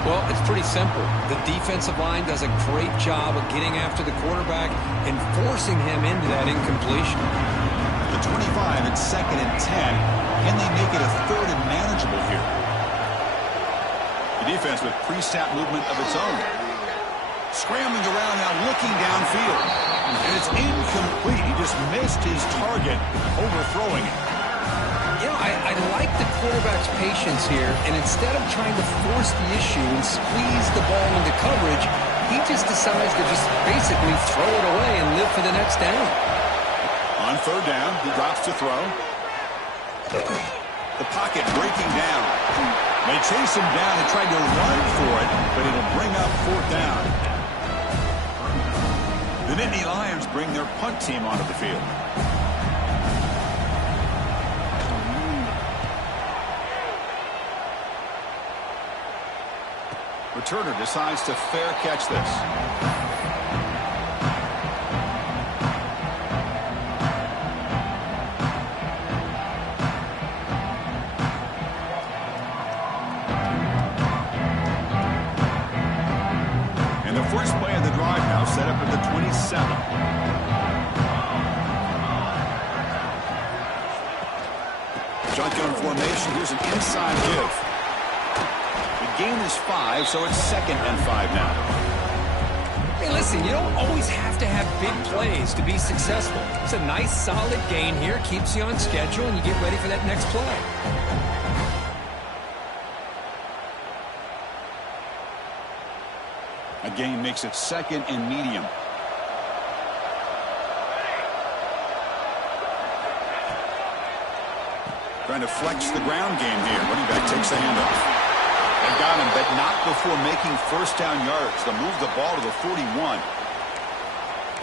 Well, it's pretty simple. The defensive line does a great job of getting after the quarterback and forcing him into that incompletion. The 25, it's 2nd and 10. Can they make it a 3rd and manageable here? The defense with pre-snap movement of its own. Scrambling around now, looking downfield. And it's incomplete. He just missed his target, overthrowing it. You know, I like the quarterback's patience here, and instead of trying to force the issue and squeeze the ball into coverage, he just decides to just basically throw it away and live for the next down. On 3rd down, he drops to throw. The pocket breaking down. They chase him down and tried to run for it, but it'll bring up 4th down. The Nittany Lions bring their punt team onto the field. Returner decides to fair catch this. First play of the drive now set up at the 27. Shotgun formation. Here's an inside give. The gain is 5, so it's 2nd and 5 now. Hey, listen, you don't always have to have big plays to be successful. It's a nice, solid gain here. Keeps you on schedule, and you get ready for that next play. A gain makes it 2nd and medium. Trying to flex the ground game here. Running back takes the handoff. They got him, but not before making 1st down yards. They'll move the ball to the 41.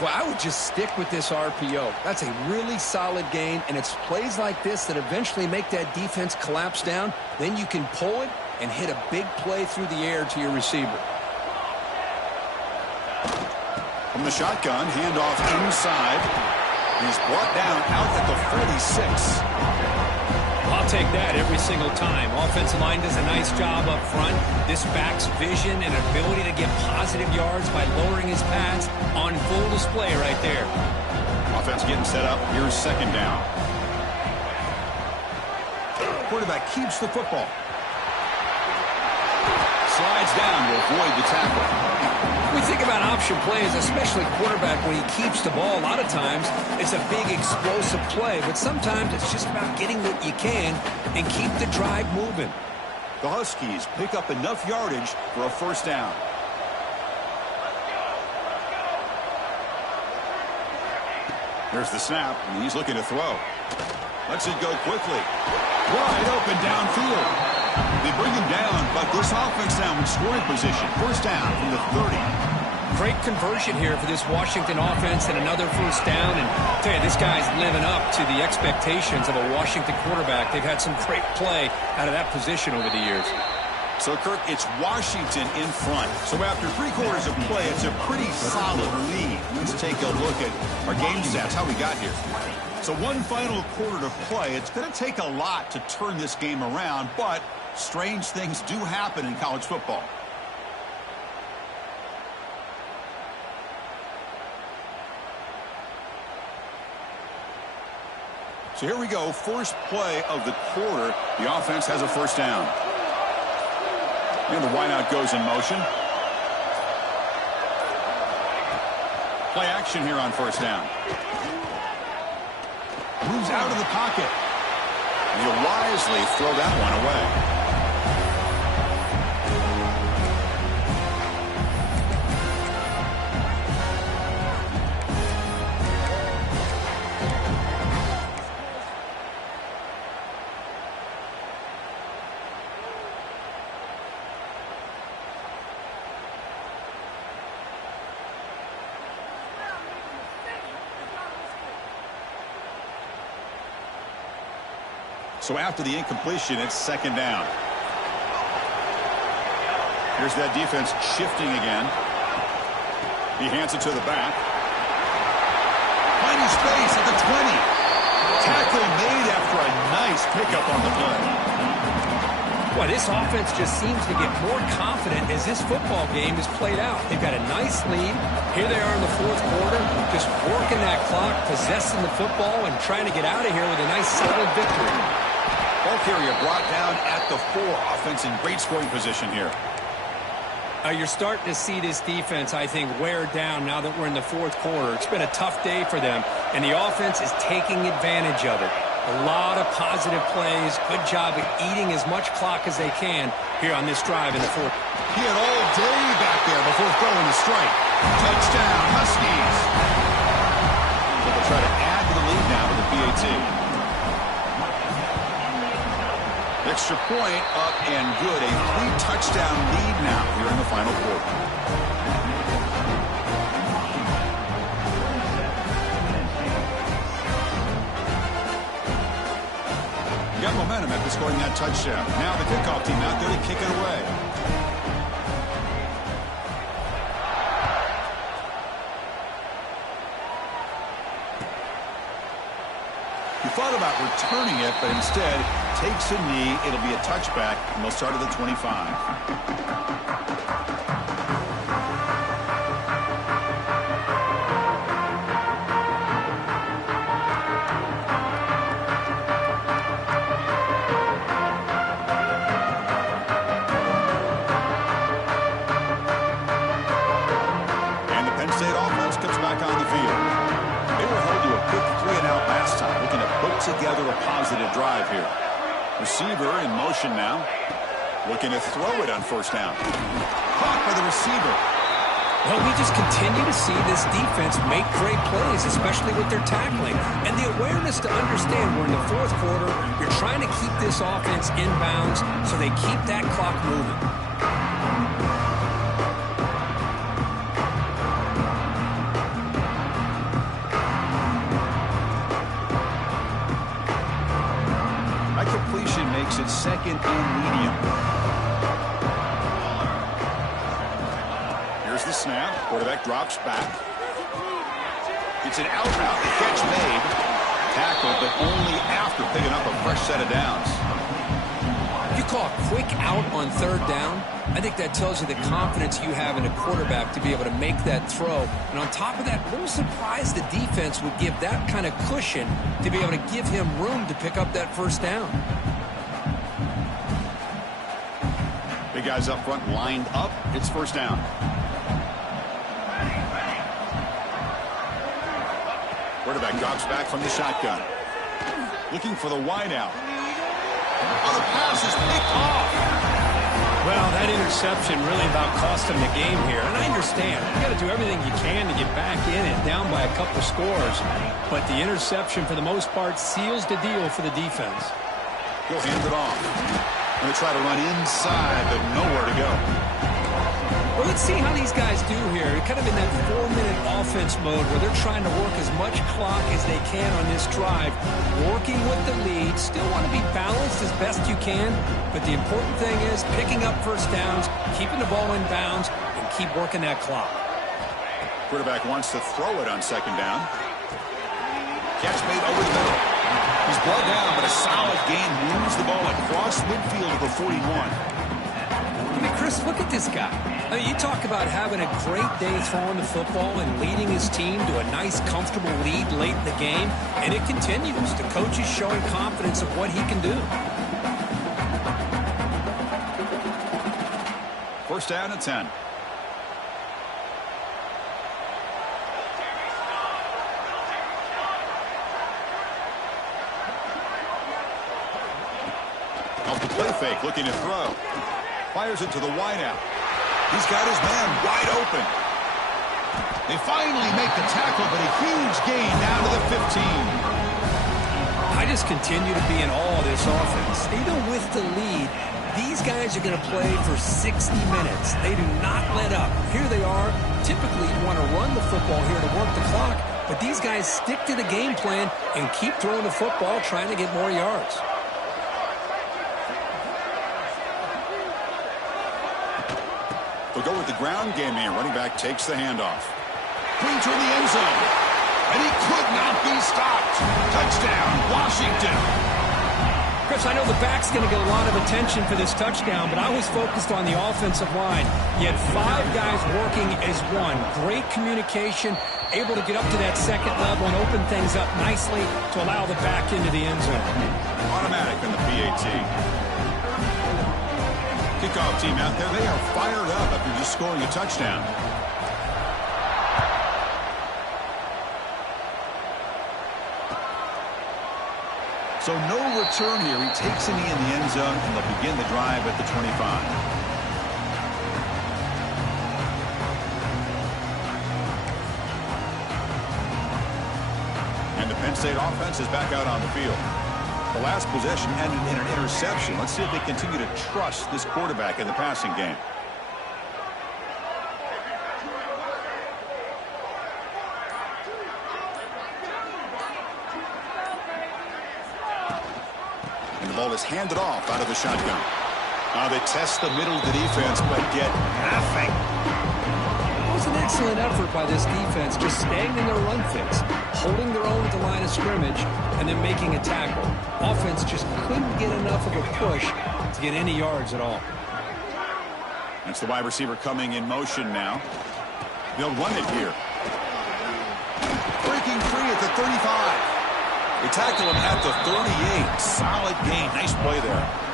Well, I would just stick with this RPO. That's a really solid gain, and it's plays like this that eventually make that defense collapse down. Then you can pull it and hit a big play through the air to your receiver. From the shotgun, handoff inside. He's brought down out at the 46. Well, take that every single time. Offensive line does a nice job up front. This back's vision and ability to get positive yards by lowering his pads on full display right there. Offense getting set up. Here's second down. Quarterback keeps the football. Slides down to avoid the tackle. We think about option plays, especially quarterback, when he keeps the ball. A lot of times, it's a big explosive play, but sometimes it's just about getting what you can and keep the drive moving. The Huskies pick up enough yardage for a first down. There's the snap, and he's looking to throw. Lets it go quickly. Wide open downfield. They bring him down, but this offense now in scoring position. First down from the 30. Great conversion here for this Washington offense and another first down. And I'll tell you, this guy's living up to the expectations of a Washington quarterback. They've had some great play out of that position over the years. So, Kirk, it's Washington in front. So after 3 quarters of play, it's a pretty solid lead. Let's take a look at our game stats, how we got here. So one final quarter to play. It's going to take a lot to turn this game around, but strange things do happen in college football. So here we go, first play of the quarter. The offense has a first down. And the wideout goes in motion. Play action here on first down. Moves out of the pocket. And he'll wisely throw that one away. So after the incompletion, it's second down. Here's that defense shifting again. He hands it to the back. Finding space at the 20. Tackle made after a nice pickup on the play. Boy, this offense just seems to get more confident as this football game is played out. They've got a nice lead. Here they are in the fourth quarter, just working that clock, possessing the football, and trying to get out of here with a nice solid victory. Ball carrier brought down at the 4. Offense in great scoring position here. You're starting to see this defense, I think, wear down now that we're in the fourth quarter. It's been a tough day for them, and the offense is taking advantage of it. A lot of positive plays. Good job of eating as much clock as they can here on this drive in the fourth. He had all day back there before throwing the strike. Touchdown, Huskies. So they'll try to add to the lead now with the PAT. Extra point up and good. A 3-touchdown lead now here in the final quarter. Got momentum after scoring that touchdown. Now the kickoff team out there to kick it away. He thought about returning it, but instead takes a knee. It'll be a touchback, and they'll start at the 25. And the Penn State offense comes back on the field. They were held to a quick 3-and-out last time, looking to put together a positive drive here. Receiver in motion now. Looking to throw it on first down. Caught by the receiver. Well, we just continue to see this defense make great plays, especially with their tackling. And the awareness to understand we're in the fourth quarter, you're trying to keep this offense in bounds so they keep that clock moving. Makes it second and medium. Here's the snap. Quarterback drops back. It's an out route. The catch made. tackle, but only after picking up a fresh set of downs. You call a quick out on third down. I think that tells you the confidence you have in a quarterback to be able to make that throw. And on top of that, a little surprised the defense would give that kind of cushion to be able to give him room to pick up that first down. Big guys up front lined up. It's first down. Quarterback drops back from the shotgun. Looking for the wide out. Oh, the pass is picked off. Well, that interception really about cost him the game here. And I understand. You got to do everything you can to get back in it, down by a couple scores. But the interception, for the most part, seals the deal for the defense. He'll hand it off. Going to try to run inside, but nowhere to go. Well, let's see how these guys do here. They're kind of in that 4-minute offense mode where they're trying to work as much clock as they can on this drive, working with the lead. Still want to be balanced as best you can, but the important thing is picking up first downs, keeping the ball in bounds, and keep working that clock. Quarterback wants to throw it on second down. Catch made over the middle. He's brought down, but a solid gain moves the ball across midfield to the 41. I mean, Chris, look at this guy. I mean, you talk about having a great day throwing the football and leading his team to a nice, comfortable lead late in the game, and it continues. The coach is showing confidence of what he can do. First down and 10. Off the play fake, looking to throw. Fires it to the wideout. He's got his man wide open. They finally make the tackle, but a huge gain down to the 15. I just continue to be in awe of this offense. Even with the lead, these guys are going to play for 60 minutes. They do not let up. Here they are. Typically, you want to run the football here to work the clock, but these guys stick to the game plan and keep throwing the football, trying to get more yards. They'll go with the ground game here. Running back takes the handoff. Clean to the end zone. And he could not be stopped. Touchdown, Washington. Chris, I know the back's going to get a lot of attention for this touchdown, but I was focused on the offensive line. You had 5 guys working as one. Great communication, able to get up to that second level and open things up nicely to allow the back into the end zone. Automatic in the PAT. Kickoff team out there, they are fired up after just scoring a touchdown. So no return here. He takes a knee in the end zone, and they'll begin the drive at the 25. And the Penn State offense is back out on the field. The last possession ended in an interception. Let's see if they continue to trust this quarterback in the passing game. And the ball is handed off out of the shotgun. Now they test the middle of the defense, but get nothing. It was an excellent effort by this defense, just staying in their run fits, holding their own at the line of scrimmage, and then making a tackle. Offense just couldn't get enough of a push to get any yards at all. That's the wide receiver coming in motion now. They'll run it here. Breaking free at the 35. They tackle him at the 38. Solid gain. Nice play there.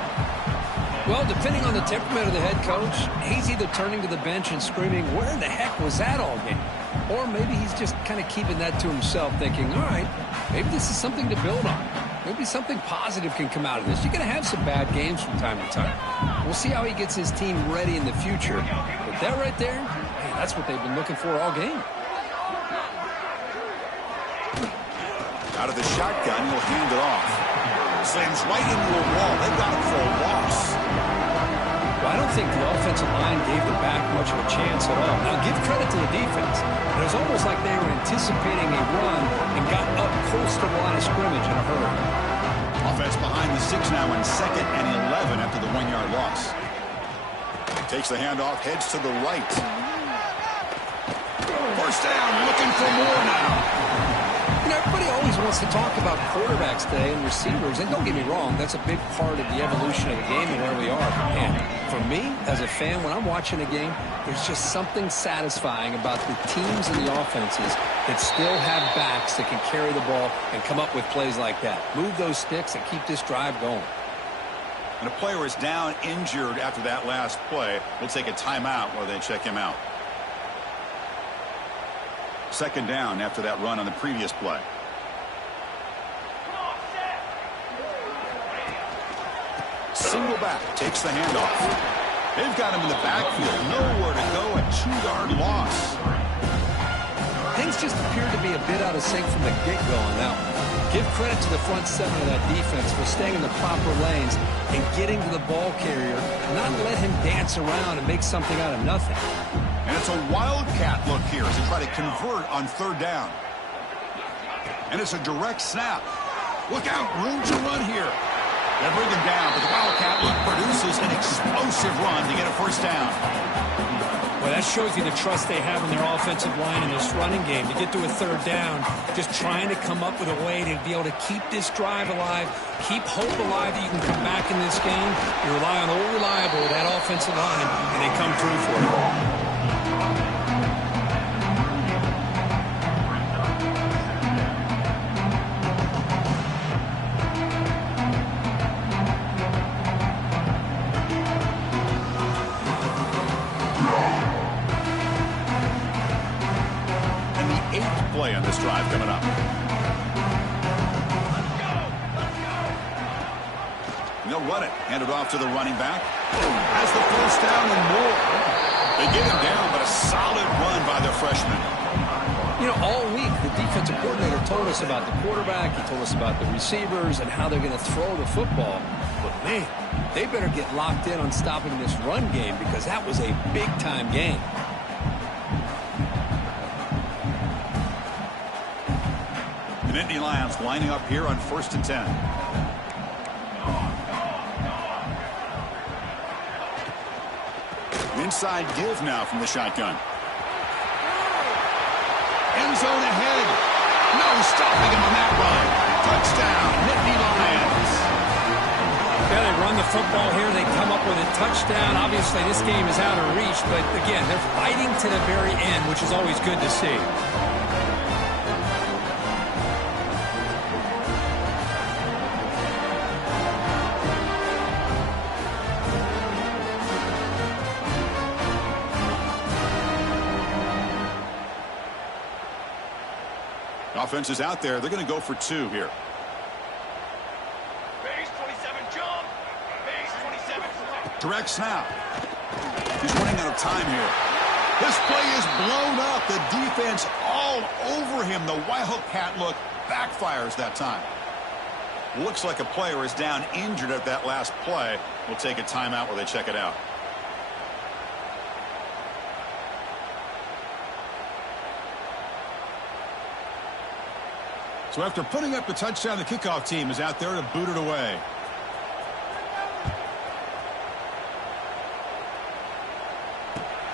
Well, depending on the temperament of the head coach, he's either turning to the bench and screaming, where the heck was that all game? Or maybe he's just kind of keeping that to himself, thinking, all right, maybe this is something to build on. Maybe something positive can come out of this. You're going to have some bad games from time to time. We'll see how he gets his team ready in the future. But that right there, hey, that's what they've been looking for all game. Out of the shotgun, he'll hand it off. Slams right into a wall. They got him for a loss. Well, I don't think the offensive line gave the back much of a chance at all. Now, give credit to the defense. It was almost like they were anticipating a run and got up close to the line of scrimmage in a hurry. Offense behind the 6 now in 2nd and 11 after the 1-yard loss. Takes the handoff, heads to the right. First down, looking for more now. Everybody always wants to talk about quarterbacks today and receivers, and don't get me wrong, that's a big part of the evolution of the game and where we are. And for me, as a fan, when I'm watching a game, there's just something satisfying about the teams and the offenses that still have backs that can carry the ball and come up with plays like that. Move those sticks and keep this drive going. And a player is down injured after that last play. We'll take a timeout while they check him out. Second down after that run on the previous play. Single back takes the handoff. They've got him in the backfield. Nowhere to go. A 2-yard loss. Things just appeared to be a bit out of sync from the get-go on that one. Give credit to the front seven of that defense for staying in the proper lanes and getting to the ball carrier, not let him dance around and make something out of nothing. And it's a wildcat look here as they try to convert on third down. And it's a direct snap. Look out, room to run here. They bring him down, but the wildcat look produces an explosive run to get a first down. Well, that shows you the trust they have in their offensive line in this running game. To get to a third down, just trying to come up with a way to be able to keep this drive alive, keep hope alive that you can come back in this game. You rely on old reliable, that offensive line, and they come through for you. On this drive coming up. They'll run it. Hand it off to the running back. Has the first down and more. They get him down, but a solid run by the freshman. You know, all week, the defensive coordinator told us about the quarterback. He told us about the receivers and how they're going to throw the football. But, man, they better get locked in on stopping this run game because that was a big-time game. Nittany Lions lining up here on 1st and 10. Inside give now from the shotgun. End zone ahead. No stopping him on that run. Touchdown, Nittany Lions. Yeah, they run the football here. They come up with a touchdown. Obviously, this game is out of reach, but again, they're fighting to the very end, which is always good to see. Offense is out there. They're going to go for 2 here. Base 27 jump. Base 27. Direct snap. He's running out of time here. This play is blown up. The defense all over him. The wildcat look backfires that time. Looks like a player is down injured at that last play. We'll take a timeout while they check it out. So after putting up the touchdown, the kickoff team is out there to boot it away.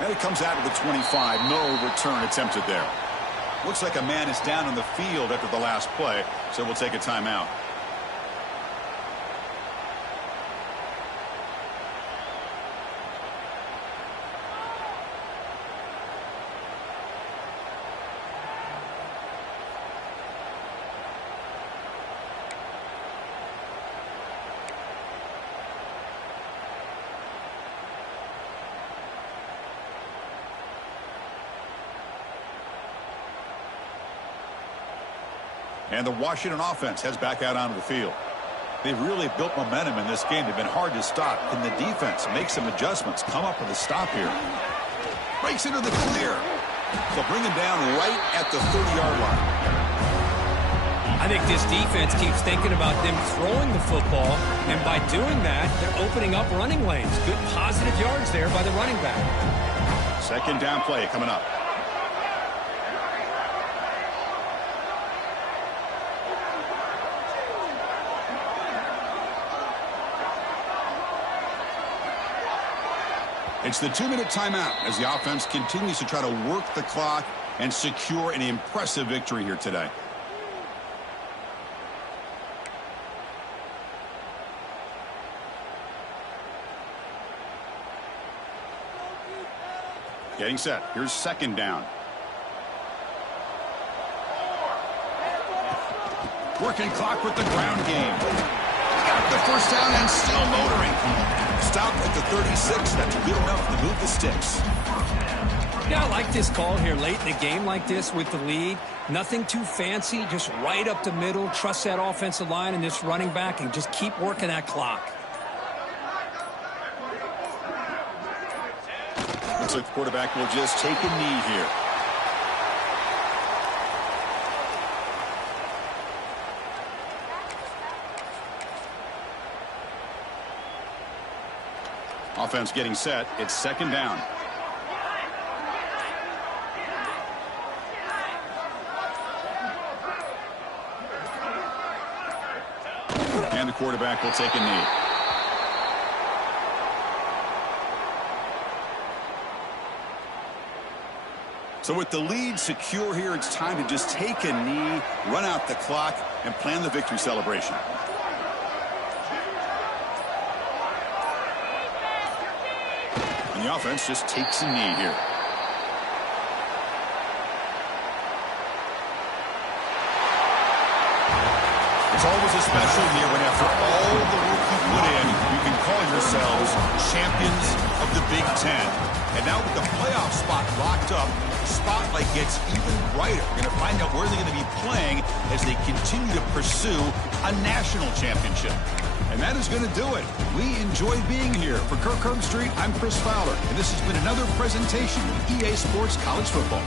And it comes out of the 25. No return attempted there. Looks like a man is down on the field after the last play, so we'll take a timeout. And the Washington offense heads back out onto the field. They've really built momentum in this game. They've been hard to stop. Can the defense make some adjustments, come up with a stop here? Breaks into the clear. They'll bring him down right at the 30-yard line. I think this defense keeps thinking about them throwing the football, and by doing that, they're opening up running lanes. Good positive yards there by the running back. Second down play coming up. It's the 2-minute timeout as the offense continues to try to work the clock and secure an impressive victory here today. Getting set. Here's second down. Working clock with the ground game. Got the first down and still motoring. Stopped at the 36. That's good enough to move the sticks. Yeah, I like this call here late in the game like this with the lead. Nothing too fancy, just right up the middle. Trust that offensive line and this running back and just keep working that clock. Looks like the quarterback will just take a knee here. Offense getting set. It's second down. And the quarterback will take a knee. So with the lead secure here, it's time to just take a knee, run out the clock, and plan the victory celebration. And the offense just takes a knee here. It's always a special year when after all the work you put in, you can call yourselves champions of the Big Ten. And now with the playoff spot locked up, the spotlight gets even brighter. We're going to find out where they're going to be playing as they continue to pursue a national championship. And that is going to do it. We enjoyed being here. For Kirk Herbstreit, I'm Chris Fowler, and this has been another presentation of EA Sports College Football.